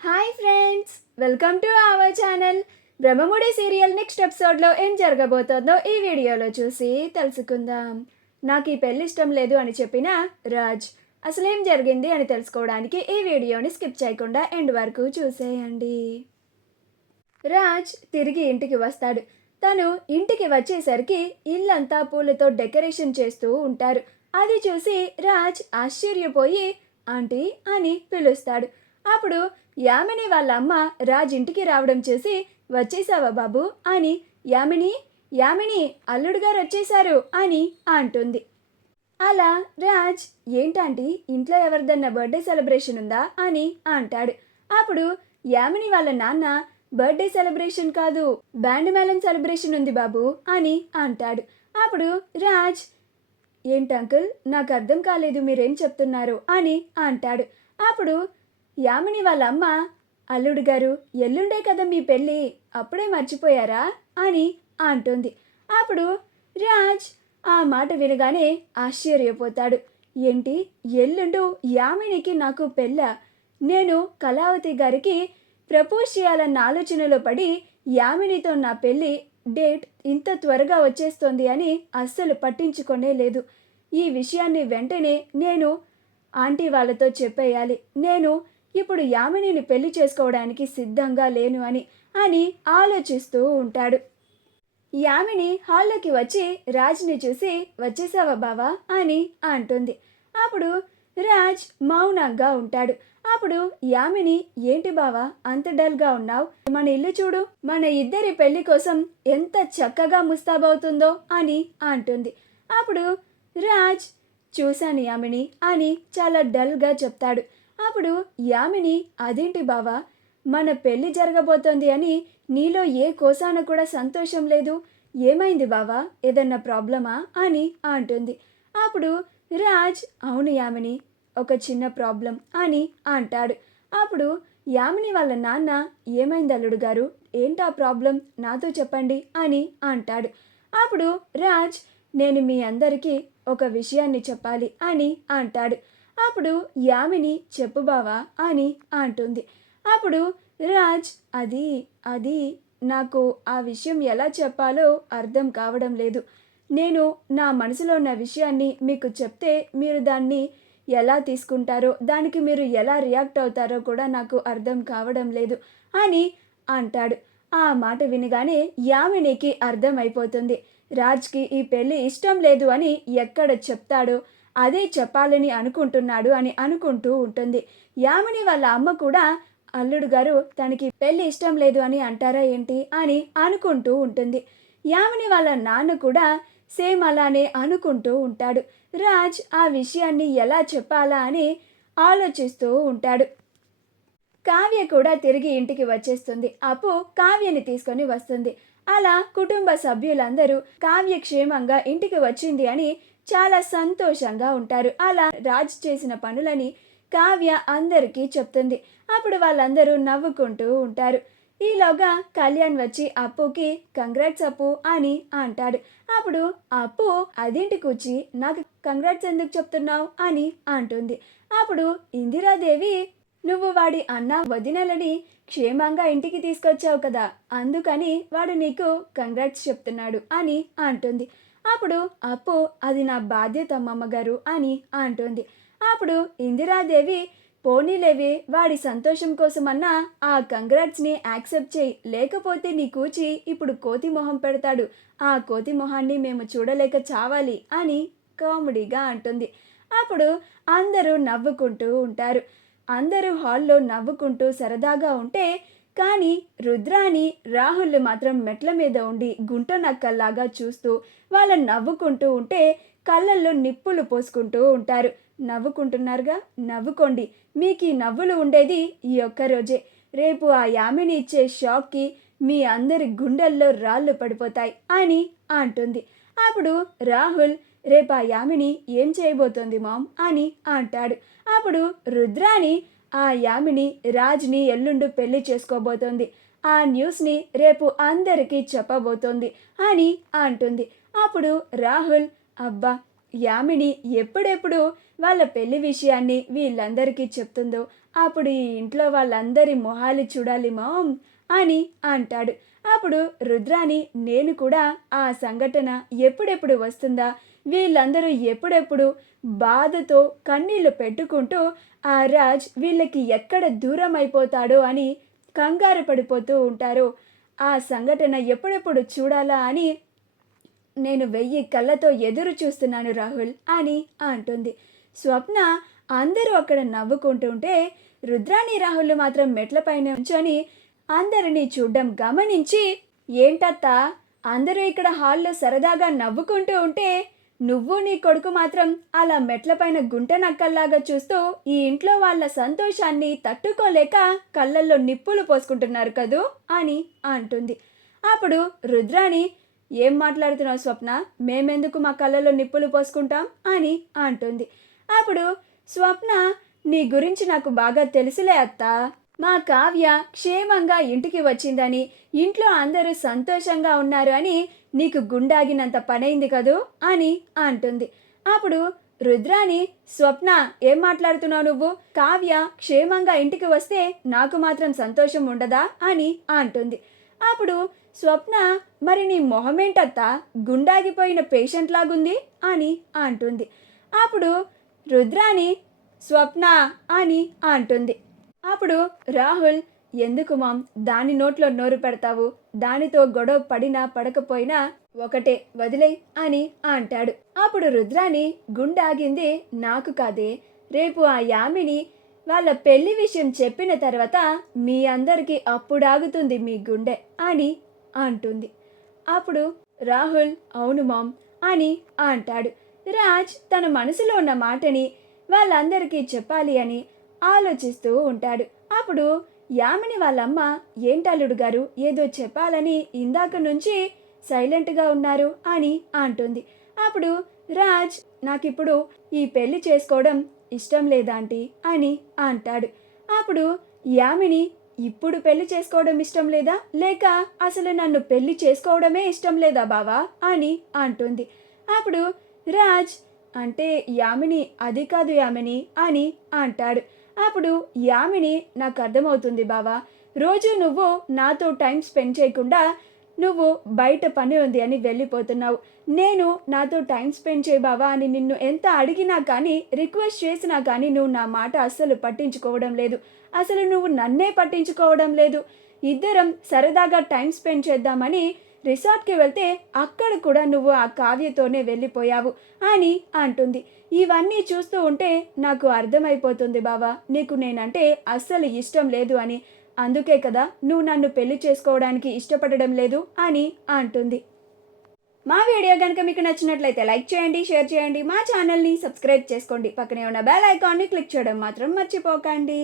Hi friends, welcome to our channel. Brahmamudi serial next ఎపిసోడ్లో ఏం జరగబోతోందో ఈ వీడియోలో చూసి తెలుసుకుందాం. నాకు ఈ పెళ్లి ఇష్టం లేదు అని చెప్పిన రాజ్ అసలేం జరిగింది అని తెలుసుకోవడానికి ఈ వీడియోని స్కిప్ చేయకుండా ఎండ్ వరకు చూసేయండి. రాజ్ తిరిగి ఇంటికి వస్తాడు. తను ఇంటికి వచ్చేసరికి ఇల్లంతా పూలతో డెకరేషన్ చేస్తూ ఉంటారు. అది చూసి రాజ్ ఆశ్చర్యపోయి ఆంటీ అని పిలుస్తాడు. అప్పుడు యామిని వాళ్ళ అమ్మ రాజ్ ఇంటికి రావడం చూసి వచ్చేసావా బాబు అని యామిని యామిని అల్లుడు గారు వచ్చేశారు అని అంటుంది. అలా రాజ్ ఏంటంటే ఇంట్లో ఎవరిదన్నా బర్త్డే సెలబ్రేషన్ ఉందా అని అంటాడు. అప్పుడు యామిని వాళ్ళ నాన్న బర్త్డే సెలబ్రేషన్ కాదు, బ్యాండ్ మేళం సెలబ్రేషన్ ఉంది బాబు అని అంటాడు. అప్పుడు రాజ్ ఏంటి అంకుల్, నాకు అర్థం కాలేదు, మీరేం చెప్తున్నారు అని అంటాడు. అప్పుడు యామిని వాళ్ళ అమ్మ అల్లుడు గారు ఎల్లుండే కదా మీ పెళ్ళి, అప్పుడే మర్చిపోయారా అని అంటుంది. అప్పుడు రాజ్ ఆ మాట వినగానే ఆశ్చర్యపోతాడు. ఏంటి, ఎల్లుండు యామినికి నాకు పెళ్ళా? నేను కళావతి గారికి ప్రపోజ్ చేయాలన్న ఆలోచనలో పడి యామినితో నా పెళ్ళి డేట్ ఇంత త్వరగా వచ్చేస్తోంది అని అస్సలు పట్టించుకొనే లేదు. ఈ విషయాన్ని వెంటనే నేను ఆంటీ వాళ్ళతో చెప్పేయాలి. నేను ఇప్పుడు యామినిని పెళ్లి చేసుకోవడానికి సిద్ధంగా లేను అని ఆలోచిస్తూ ఉంటాడు. యామిని హాల్లోకి వచ్చి రాజ్ని చూసి వచ్చేసావా బావా అని అంటుంది. అప్పుడు రాజ్ మౌనంగా ఉంటాడు. అప్పుడు యామిని ఏంటి బావా అంత డల్గా ఉన్నావు, మన ఇల్లు చూడు, మన ఇద్దరి పెళ్లి కోసం ఎంత చక్కగా ముస్తాబవుతుందో అని అంటుంది. అప్పుడు రాజ్ చూశాను యామిని అని చాలా డల్గా చెప్తాడు. అప్పుడు యామిని అదేంటి బావా, మన పెళ్లి జరగబోతోంది అని నీలో ఏ కోసాన కూడా సంతోషం లేదు, ఏమైంది బావా, ఏదన్నా ప్రాబ్లమా అని అంటుంది. అప్పుడు రాజ్ అవును యామిని, ఒక చిన్న ప్రాబ్లం అని అంటాడు. అప్పుడు యామిని వాళ్ళ నాన్న ఏమైంది అల్లుడు గారు, ఏంటా ప్రాబ్లం, నాతో చెప్పండి అని అంటాడు. అప్పుడు రాజ్ నేను మీ అందరికీ ఒక విషయాన్ని చెప్పాలి అని అంటాడు. అప్పుడు యామిని చెప్పు బావా అని అంటుంది. అప్పుడు రాజ్ అది అది నాకు ఆ విషయం ఎలా చెప్పాలో అర్థం కావడం లేదు. నేను నా మనసులో ఉన్న విషయాన్ని మీకు చెప్తే మీరు దాన్ని ఎలా తీసుకుంటారో, దానికి మీరు ఎలా రియాక్ట్ అవుతారో కూడా నాకు అర్థం కావడం లేదు అని అంటాడు. ఆ మాట వినగానే యామినికి అర్థమైపోతుంది. రాజ్కి ఈ పెళ్ళి ఇష్టం లేదు అని ఎక్కడ చెప్తాడో అదే చెప్పాలని అనుకుంటున్నాడు అని అనుకుంటూ ఉంటుంది. యామిని వాళ్ళ అమ్మ కూడా అల్లుడు గారు తనకి పెళ్ళి ఇష్టం లేదు అని అంటారా ఏంటి అని అనుకుంటూ ఉంటుంది. యామిని వాళ్ళ నాన్న కూడా సేమ్ అలానే అనుకుంటూ ఉంటాడు. రాజ్ ఆ విషయాన్ని ఎలా చెప్పాలా అని ఆలోచిస్తూ ఉంటాడు. కావ్య కూడా తిరిగి ఇంటికి వచ్చేస్తుంది. అప్పు కావ్యని తీసుకొని వస్తుంది. అలా కుటుంబ సభ్యులందరూ కావ్య క్షేమంగా ఇంటికి వచ్చింది అని చాలా సంతోషంగా ఉంటారు. అలా రాజ్ చేసిన పనులని కావ్య అందరికీ చెప్తుంది. అప్పుడు వాళ్ళందరూ నవ్వుకుంటూ ఉంటారు. ఈలోగా కళ్యాణ్ వచ్చి అప్పుకి కంగ్రాట్స్ అప్పు అని అంటాడు. అప్పుడు అప్పు అదేంటి కూర్చి, నాకు కంగ్రాట్స్ ఎందుకు చెప్తున్నావు అని అంటుంది. అప్పుడు ఇందిరాదేవి నువ్వు వాడి అన్న వదినలని క్షేమంగా ఇంటికి తీసుకొచ్చావు కదా, అందుకని వాడు నీకు కంగ్రాట్స్ చెప్తున్నాడు అని అంటుంది. అప్పుడు అప్పు అది నా బాధ్యత అమ్మమ్మగారు అని అంటుంది. అప్పుడు ఇందిరాదేవి పోనీలేవి, వాడి సంతోషం కోసమన్నా ఆ కంగ్రాట్స్ని యాక్సెప్ట్ చేయి, లేకపోతే నీ కూచి ఇప్పుడు కోతి మొహం పెడతాడు, ఆ కోతి మొహాన్ని మేము చూడలేక చావాలి అని కామెడీగా అంటుంది. అప్పుడు అందరూ నవ్వుకుంటూ ఉంటారు. అందరూ హాల్లో నవ్వుకుంటూ సరదాగా ఉంటే కానీ రుద్రాని రాహుల్ మాత్రం మెట్ల మీద ఉండి గుంట నక్కల్లాగా చూస్తూ వాళ్ళని నవ్వుకుంటూ ఉంటే కళ్ళల్లో నిప్పులు పోసుకుంటూ ఉంటారు. నవ్వుకుంటున్నారుగా, నవ్వుకోండి, మీకు ఈ నవ్వులు ఉండేది ఈ ఒక్కరోజే, రేపు ఆ యామిని ఇచ్చే షాక్కి మీ అందరి గుండెల్లో రాళ్ళు పడిపోతాయి అని అంటుంది. అప్పుడు రాహుల్ రేపు ఆ యామిని ఏం చేయబోతోంది మామ్ అని అంటాడు. అప్పుడు రుద్రాని ఆ యామిని రాజ్ని ఎల్లుండు పెళ్లి చేసుకోబోతోంది, ఆ న్యూస్ని రేపు అందరికీ చెప్పబోతోంది అని అంటుంది. అప్పుడు రాహుల్ అబ్బా యామిని ఎప్పుడెప్పుడు వాళ్ళ పెళ్లి విషయాన్ని వీళ్ళందరికీ చెప్తుందో అప్పుడు ఈ ఇంట్లో వాళ్ళందరి మొహాలు చూడాలి మామ్ అని అంటాడు. అప్పుడు రుద్రాని నేను కూడా ఆ సంఘటన ఎప్పుడెప్పుడు వస్తుందా, వీళ్ళందరూ ఎప్పుడెప్పుడు బాధతో కన్నీళ్లు పెట్టుకుంటూ ఆ రాజ్ వీళ్ళకి ఎక్కడ దూరం అయిపోతాడో అని కంగారు పడిపోతూ ఉంటారు. ఆ సంఘటన ఎప్పుడెప్పుడు చూడాలా అని నేను 1000 కళ్ళతో ఎదురు చూస్తున్నాను రాహుల్ అని అంటుంది. స్వప్న అందరూ అక్కడ నవ్వుకుంటుంటే రుద్రాని రాహుల్ మాత్రం మెట్లపైన ఉంచొని అందరినీ చూడ్డం గమనించి, ఏంటత్తా అందరూ ఇక్కడ హాల్లో సరదాగా నవ్వుకుంటూ ఉంటే నువ్వు నీ కొడుకు మాత్రం అలా మెట్లపైన గుంట నక్కల్లాగా చూస్తూ ఈ ఇంట్లో వాళ్ళ సంతోషాన్ని తట్టుకోలేక కళ్ళల్లో నిప్పులు పోసుకుంటున్నారు కదూ అని అంటుంది. అప్పుడు రుద్రాని ఏం మాట్లాడుతున్నావు స్వప్న, మేమెందుకు మా కళ్ళల్లో నిప్పులు పోసుకుంటాం అని అంటుంది. అప్పుడు స్వప్న నీ గురించి నాకు బాగా తెలుసులే అత్తా, మా కావ్య క్షేమంగా ఇంటికి వచ్చిందని ఇంట్లో అందరూ సంతోషంగా ఉన్నారు అని నీకు గుండాగినంత పనైంది కదూ అని అంటుంది. అప్పుడు రుద్రాని స్వప్న ఏం మాట్లాడుతున్నావు నువ్వు, కావ్య క్షేమంగా ఇంటికి వస్తే నాకు మాత్రం సంతోషం ఉండదా అని అంటుంది. అప్పుడు స్వప్న మరి నీ మొహమేంటత్తా గుండాగిపోయిన పేషెంట్ లాగుంది అని అంటుంది. అప్పుడు రుద్రాని స్వప్న అని అంటుంది. అప్పుడు రాహుల్ ఎందుకు మామ్ దాని నోట్లో నోరు పెడతావు, దానితో గొడవ పడినా పడకపోయినా ఒకటే వదిలే అని అంటాడు. అప్పుడు రుద్రాని గుండాగింది నాకు కాదే, రేపు ఆ యామిని వాళ్ళ పెళ్లి విషయం చెప్పిన తర్వాత మీ అందరికీ అప్పుడాగుతుంది మీ గుండె అని అంటుంది. అప్పుడు రాహుల్ అవును మామ్ అని అంటాడు. రాజ్ తన మనసులో ఉన్న మాటని వాళ్ళందరికీ చెప్పాలి అని ఆలోచిస్తూ ఉంటాడు. అప్పుడు యామిని వాళ్ళమ్మ ఏంటల్లుడు గారు ఏదో చెప్పాలని ఇందాక నుంచి సైలెంట్గా ఉన్నారు అని అంటుంది. అప్పుడు రాజ్ నాకిప్పుడు ఈ పెళ్లి చేసుకోవడం ఇష్టం లేదాంటీ అని అంటాడు. అప్పుడు యామిని ఇప్పుడు పెళ్లి చేసుకోవడం ఇష్టం లేదా, లేక అసలు నన్ను పెళ్లి చేసుకోవడమే ఇష్టం లేదా బావా అని అంటుంది. అప్పుడు రాజ్ అంటే యామిని అది కాదు యామిని అని అంటాడు. అప్పుడు యామిని నాకు అర్థమవుతుంది బావా, రోజు నువ్వు నాతో టైం స్పెండ్ చేయకుండా నువ్వు బయట పని ఉంది అని వెళ్ళిపోతున్నావు. నేను నాతో టైం స్పెండ్ చేయ బావా అని నిన్ను ఎంత అడిగినా కానీ రిక్వెస్ట్ చేసినా కానీ నువ్వు నా మాట అస్సలు పట్టించుకోవడం లేదు, అసలు నువ్వు నన్నే పట్టించుకోవడం లేదు. ఇద్దరం సరదాగా టైం స్పెండ్ చేద్దామని రిసార్ట్కి వెళ్తే అక్కడ కూడా నువ్వు ఆ కావ్యతోనే వెళ్ళిపోయావు అని అంటుంది. ఇవన్నీ చూస్తూ ఉంటే నాకు అర్థమైపోతుంది బావా, నీకు నేనంటే అస్సలు ఇష్టం లేదు అని, అందుకే కదా నువ్వు నన్ను పెళ్లి చేసుకోవడానికి ఇష్టపడడం లేదు అని అంటుంది. మా వీడియో కనుక మీకు నచ్చినట్లయితే లైక్ చేయండి, షేర్ చేయండి, మా ఛానల్ని సబ్స్క్రైబ్ చేసుకోండి, పక్కనే ఉన్న బెల్ ఐకాన్ని క్లిక్ చేయడం మాత్రం మర్చిపోకండి.